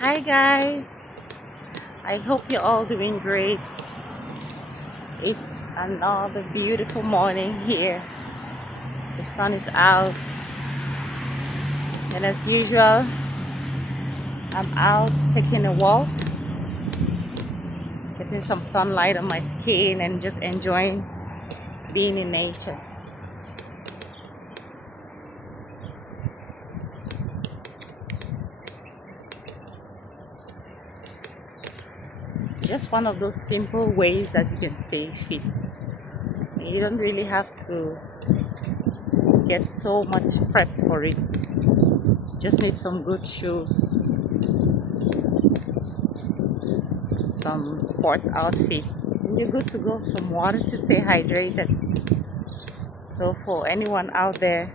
Hi guys, I hope you're all doing great. It's another beautiful morning here. The sun is out, and as usual, I'm out taking a walk, getting some sunlight on my skin, and just enjoying being in nature. Just one of those simple ways that you can stay fit. You don't really have to get so much prepped for it. Just need some good shoes, some sports outfit, and you're good to go. Some water to stay hydrated. So for anyone out there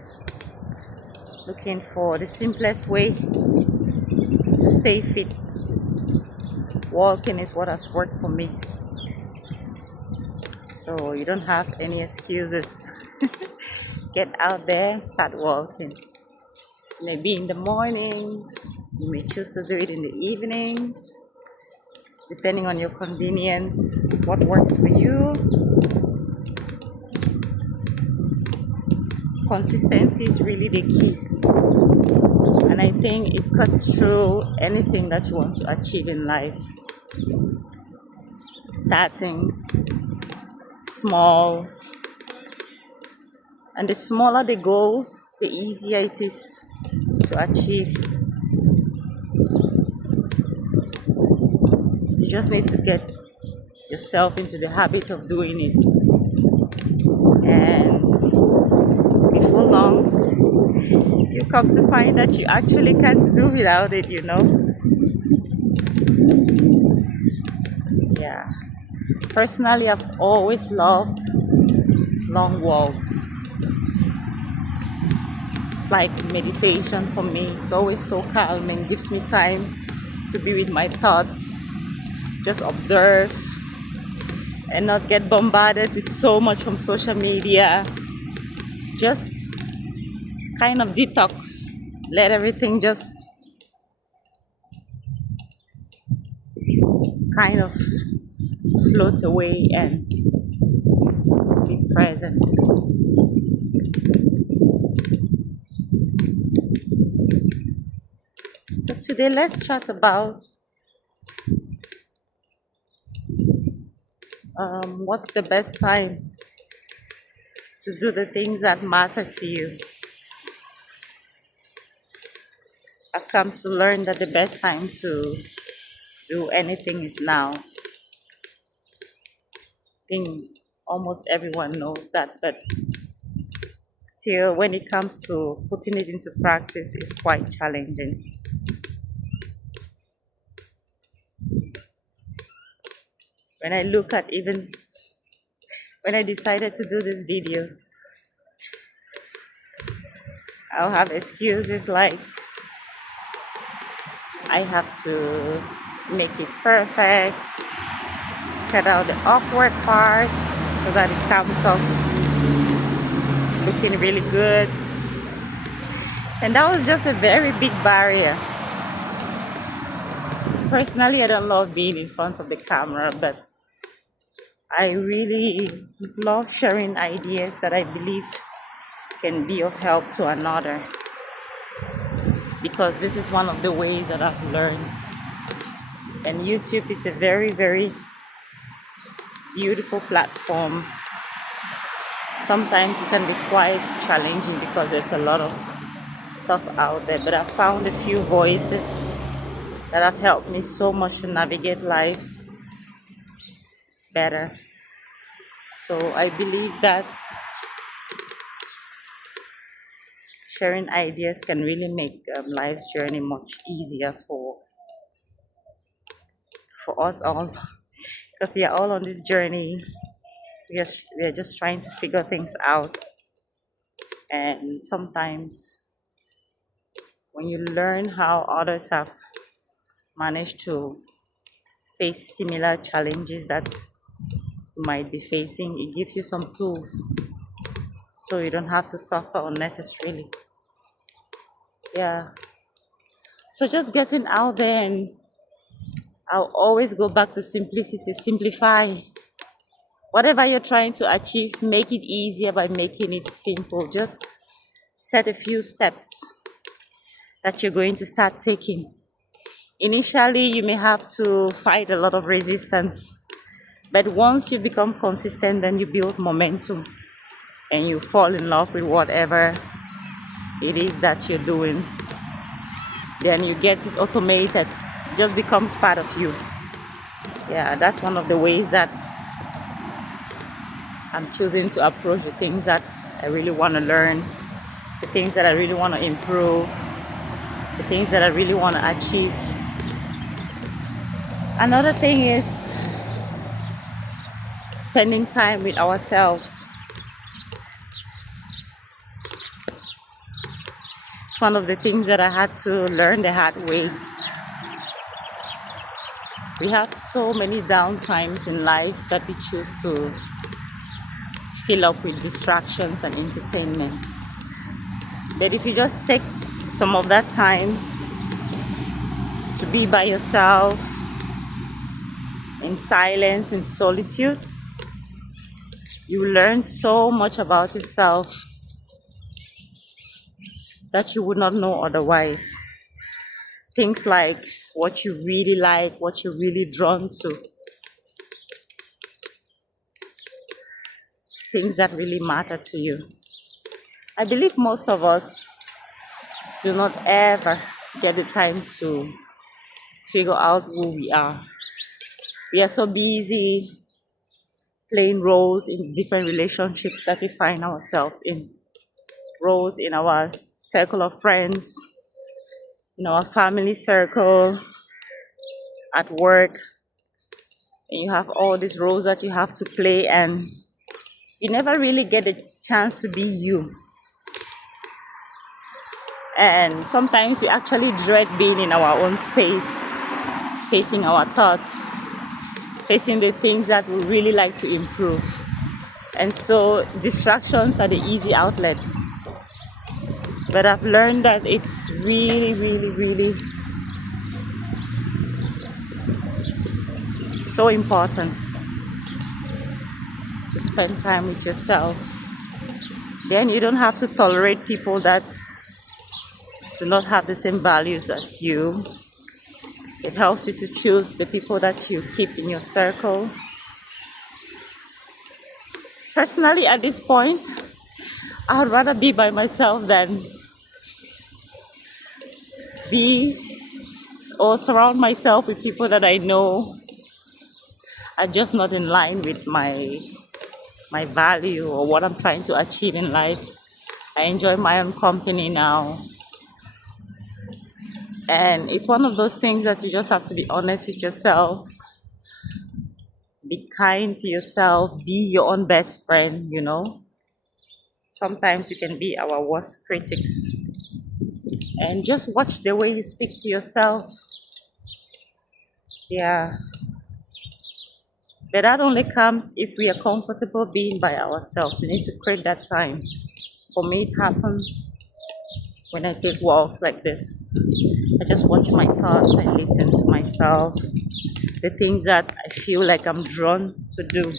looking for the simplest way to stay fit, walking is what has worked for me. So you don't have any excuses. Get out there and start walking. Maybe in the mornings, you may choose to do it in the evenings, depending on your convenience, what works for you. Consistency is really the key. And I think it cuts through anything that you want to achieve in life. Starting small, and the smaller the goals, the easier it is to achieve. You just need to get yourself into the habit of doing it, and before long you come to find that you actually can't do without it. Yeah, personally I've always loved long walks. It's like meditation for me. It's always so calming, gives me time to be with my thoughts, just observe and not get bombarded with so much from social media. Just kind of detox, let everything just kind of float away and be present. So today let's chat about what's the best time to do the things that matter to you. I've come to learn that the best time to do anything is now. I think almost everyone knows that, but still, when it comes to putting it into practice, it's quite challenging. When I look at even when I decided to do these videos, I'll have excuses like I have to make it perfect, cut out the awkward parts so that it comes off looking really good. And that was just a very big barrier. Personally, I don't love being in front of the camera, but I really love sharing ideas that I believe can be of help to another, because this is one of the ways that I've learned. And YouTube is a very, very beautiful platform. Sometimes it can be quite challenging because there's a lot of stuff out there, but I've found a few voices that have helped me so much to navigate life better. So I believe that sharing ideas can really make life's journey much easier for us all, because we are all on this journey. We are just trying to figure things out, and sometimes when you learn how others have managed to face similar challenges that you might be facing, it gives you some tools so you don't have to suffer unnecessarily. Yeah. So just getting out there, and I'll always go back to simplicity. Simplify. Whatever you're trying to achieve, make it easier by making it simple. Just set a few steps that you're going to start taking. Initially, you may have to fight a lot of resistance, but once you become consistent, then you build momentum and you fall in love with whatever it is that you're doing. Then you get it automated, it just becomes part of you. Yeah, that's one of the ways that I'm choosing to approach the things that I really want to learn, the things that I really want to improve, the things that I really want to achieve. Another thing is spending time with ourselves. It's one of the things that I had to learn the hard way. We have so many down times in life that we choose to fill up with distractions and entertainment. But if you just take some of that time to be by yourself, in silence, in solitude, you learn so much about yourself that you would not know otherwise. Things like what you really like, what you're really drawn to, things that really matter to you. I believe most of us do not ever get the time to figure out who we are. We are so busy playing roles in different relationships that we find ourselves in. Roles in our circle of friends, in our family circle, at work. And you have all these roles that you have to play, and you never really get a chance to be you. And sometimes we actually dread being in our own space, facing our thoughts, facing the things that we really like to improve. And so distractions are the easy outlet. But I've learned that it's really, really, really so important to spend time with yourself. Then you don't have to tolerate people that do not have the same values as you. It helps you to choose the people that you keep in your circle. Personally, at this point, I would rather be by myself than be or surround myself with people that I know are just not in line with my value or what I'm trying to achieve in life. I enjoy my own company now. And it's one of those things that you just have to be honest with yourself. Be kind to yourself. Be your own best friend, you know. Sometimes you can be our worst critics. And just watch the way you speak to yourself. Yeah. But that only comes if we are comfortable being by ourselves. We need to create that time. For me, it happens when I take walks like this. I just watch my thoughts, I listen to myself, the things that I feel like I'm drawn to do.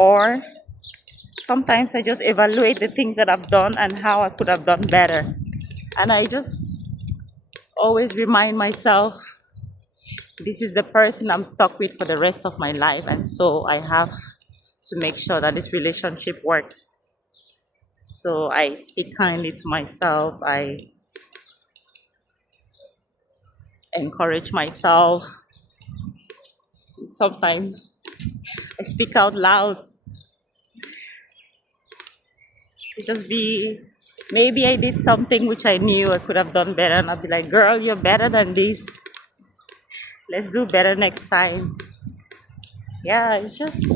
Or sometimes I just evaluate the things that I've done and how I could have done better. And I just always remind myself, this is the person I'm stuck with for the rest of my life. And so I have to make sure that this relationship works. So I speak kindly to myself. I encourage myself. Sometimes I speak out loud. It just be, maybe I did something which I knew I could have done better, and I'll be like, girl, you're better than this. Let's do better next time. Yeah, it's just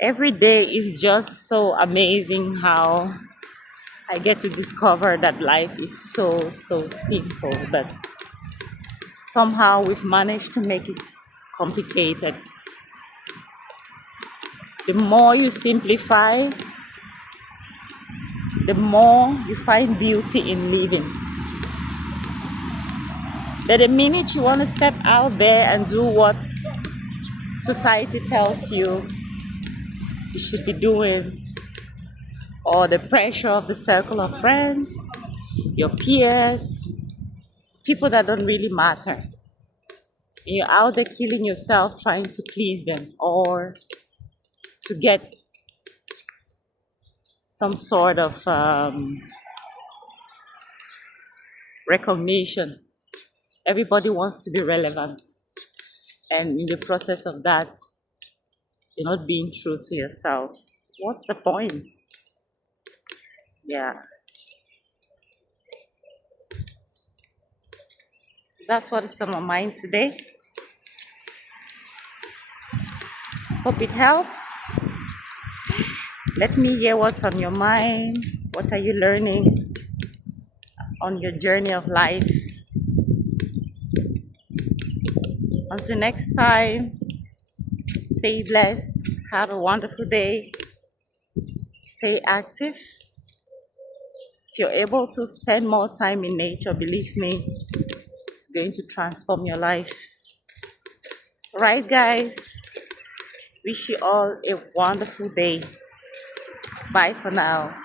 every day is just so amazing how I get to discover that life is so, so simple, but somehow we've managed to make it complicated. The more you simplify, the more you find beauty in living. But the minute you want to step out there and do what society tells you you should be doing, or the pressure of the circle of friends, your peers, people that don't really matter, and you're out there killing yourself trying to please them or to get some sort of recognition. Everybody wants to be relevant, and in the process of that, you're not being true to yourself. What's the point? Yeah, that's what is on my mind today. Hope it helps. Let me hear what's on your mind. What are you learning on your journey of life? Until next time, stay blessed. Have a wonderful day. Stay active. If you're able to spend more time in nature, believe me, it's going to transform your life. All right, guys. Wish you all a wonderful day. Bye for now.